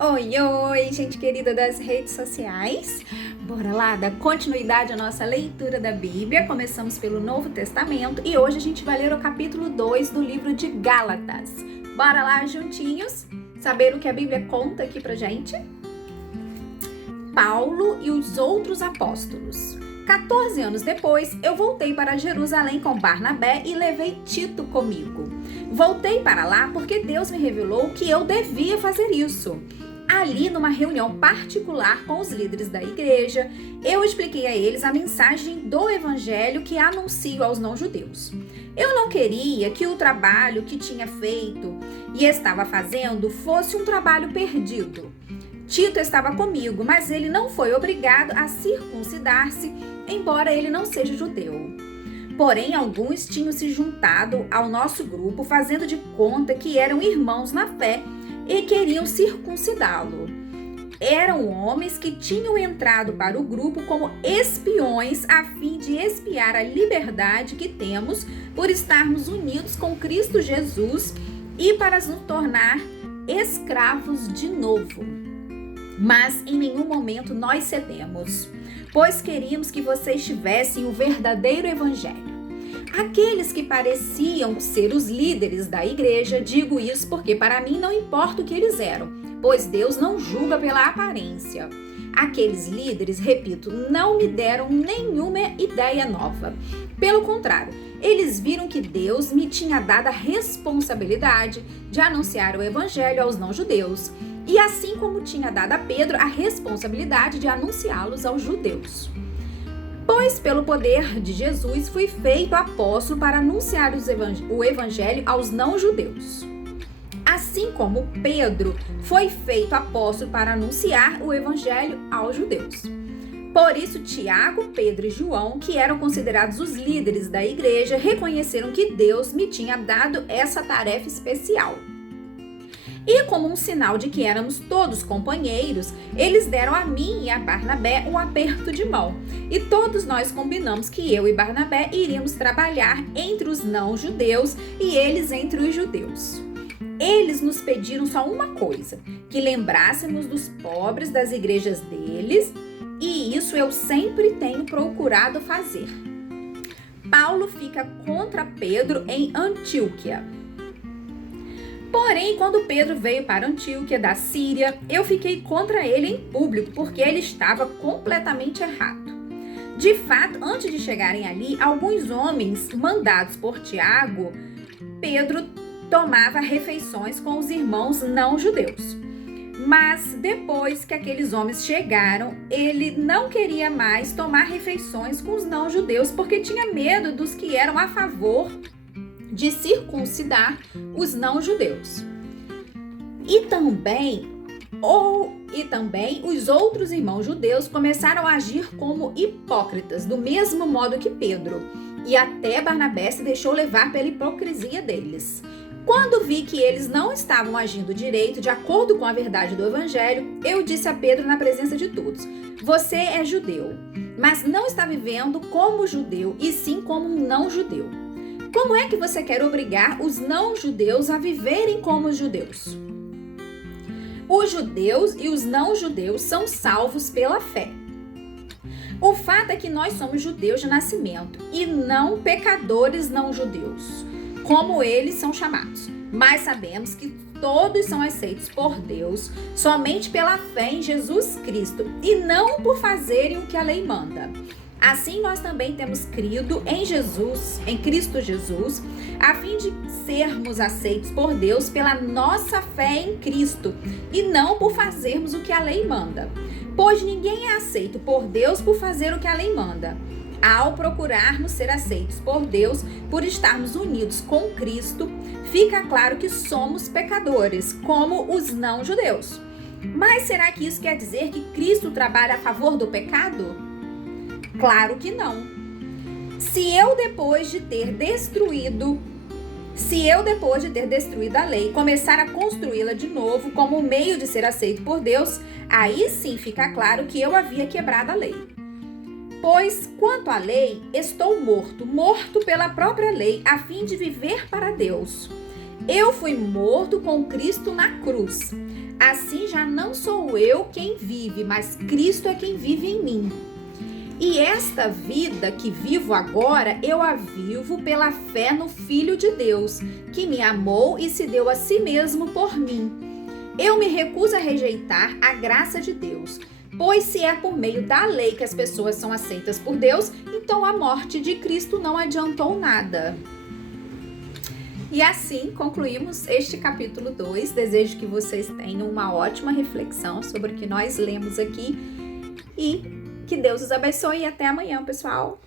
Oi, oi, gente querida das redes sociais. Bora lá dar continuidade à nossa leitura da Bíblia. Começamos pelo Novo Testamento e hoje a gente vai ler o capítulo 2 do livro de Gálatas. Bora lá juntinhos saber o que a Bíblia conta aqui pra gente? Paulo e os outros apóstolos. 14 anos depois, eu voltei para Jerusalém com Barnabé e levei Tito comigo. Voltei para lá porque Deus me revelou que eu devia fazer isso. Ali, numa reunião particular com os líderes da igreja, eu expliquei a eles a mensagem do evangelho que anuncio aos não-judeus. Eu não queria que o trabalho que tinha feito e estava fazendo fosse um trabalho perdido. Tito estava comigo, mas ele não foi obrigado a circuncidar-se, embora ele não seja judeu. Porém, alguns tinham se juntado ao nosso grupo, fazendo de conta que eram irmãos na fé e queriam circuncidá-lo. Eram homens que tinham entrado para o grupo como espiões a fim de espiar a liberdade que temos por estarmos unidos com Cristo Jesus e para nos tornar escravos de novo. Mas em nenhum momento nós cedemos, pois queríamos que vocês tivessem o verdadeiro evangelho. Aqueles que pareciam ser os líderes da igreja, digo isso porque para mim não importa o que eles eram, pois Deus não julga pela aparência. Aqueles líderes, repito, não me deram nenhuma ideia nova. Pelo contrário, eles viram que Deus me tinha dado a responsabilidade de anunciar o evangelho aos não-judeus, e assim como tinha dado a Pedro a responsabilidade de anunciá-los aos judeus. Pois pelo poder de Jesus fui feito apóstolo para anunciar o evangelho aos não-judeus. Assim como Pedro foi feito apóstolo para anunciar o evangelho aos judeus. Por isso, Tiago, Pedro e João, que eram considerados os líderes da igreja, reconheceram que Deus me tinha dado essa tarefa especial. E como um sinal de que éramos todos companheiros, eles deram a mim e a Barnabé um aperto de mão. E todos nós combinamos que eu e Barnabé iríamos trabalhar entre os não-judeus e eles entre os judeus. Eles nos pediram só uma coisa, que lembrássemos dos pobres das igrejas deles, e isso eu sempre tenho procurado fazer. Paulo fica contra Pedro em Antioquia. Porém, quando Pedro veio para Antioquia da Síria, eu fiquei contra ele em público, porque ele estava completamente errado. De fato, antes de chegarem ali, alguns homens mandados por Tiago, Pedro tomava refeições com os irmãos não-judeus. Mas depois que aqueles homens chegaram, ele não queria mais tomar refeições com os não-judeus, porque tinha medo dos que eram a favor de circuncidar os não-judeus. E também os outros irmãos judeus começaram a agir como hipócritas, do mesmo modo que Pedro, e até Barnabé se deixou levar pela hipocrisia deles. Quando vi que eles não estavam agindo direito, de acordo com a verdade do evangelho, eu disse a Pedro na presença de todos: você é judeu, mas não está vivendo como judeu, e sim como um não-judeu. Como é que você quer obrigar os não-judeus a viverem como os judeus? Os judeus e os não-judeus são salvos pela fé. O fato é que nós somos judeus de nascimento e não pecadores não-judeus, como eles são chamados. Mas sabemos que todos são aceitos por Deus somente pela fé em Jesus Cristo e não por fazerem o que a lei manda. Assim nós também temos crido em Jesus, em Cristo Jesus, a fim de sermos aceitos por Deus pela nossa fé em Cristo e não por fazermos o que a lei manda. Pois ninguém é aceito por Deus por fazer o que a lei manda. Ao procurarmos ser aceitos por Deus, por estarmos unidos com Cristo, fica claro que somos pecadores, como os não-judeus. Mas será que isso quer dizer que Cristo trabalha a favor do pecado? Claro que não. Se eu depois de ter destruído a lei, começar a construí-la de novo como meio de ser aceito por Deus, aí sim fica claro que eu havia quebrado a lei. Pois, quanto à lei, estou morto pela própria lei, a fim de viver para Deus. Eu fui morto com Cristo na cruz. Assim já não sou eu quem vive, mas Cristo é quem vive em mim. E esta vida que vivo agora, eu a vivo pela fé no Filho de Deus, que me amou e se deu a si mesmo por mim. Eu me recuso a rejeitar a graça de Deus, pois se é por meio da lei que as pessoas são aceitas por Deus, então a morte de Cristo não adiantou nada. E assim concluímos este capítulo 2. Desejo que vocês tenham uma ótima reflexão sobre o que nós lemos aqui e que Deus os abençoe e até amanhã, pessoal!